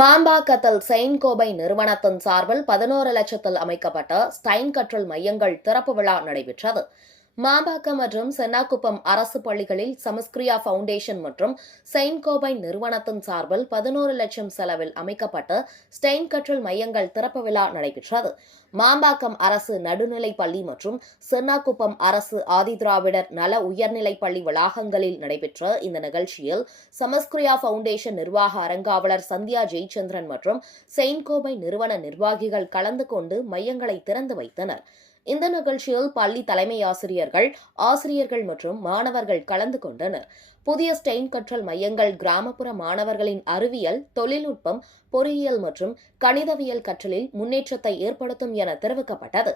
மாம்பாக்கத்தில் Saint கோபை நிறுவனத்தின் சார்பில் 11 லட்சத்தில் அமைக்கப்பட்ட ஸ்டைன் கற்றல் மையங்கள் திறப்பு விழா நடைபெற்றது. மாம்பாக்கம் மற்றும் சென்னாக்குப்பம் அரசு பள்ளிகளில் சமஸ்கிரியா பவுண்டேஷன் மற்றும் செயின்ட் கோபை நிறுவனத்தின் சார்பில் 11 லட்சம் செலவில் அமைக்கப்பட்ட ஸ்டைன் கற்றல் மையங்கள் திறப்பு விழா நடைபெற்றது. மாம்பாக்கம் அரசு நடுநிலைப் பள்ளி மற்றும் சென்னாக்குப்பம் அரசு ஆதிதிராவிடர் நல உயர்நிலைப் பள்ளி வளாகங்களில் நடைபெற்ற இந்த நிகழ்ச்சியில் சமஸ்கிரியா பவுண்டேஷன் நிர்வாக அரங்காவலர் சந்தியா ஜெயச்சந்திரன் மற்றும் செயின்ட் கோபை நிறுவன நிர்வாகிகள் கலந்து கொண்டு மையங்களை திறந்து வைத்தனர். இந்த நிகழ்ச்சியில் பள்ளி தலைமை ஆசிரியர்கள் மற்றும் மாணவர்கள் கலந்து கொண்டனர். புதிய ஸ்டைன் கற்றல் மையங்கள் கிராமப்புற மாணவர்களின் அறிவியல், தொழில்நுட்பம், பொறியியல் மற்றும் கணிதவியல் கற்றலில் முன்னேற்றத்தை ஏற்படுத்தும் என தெரிவிக்கப்பட்டது.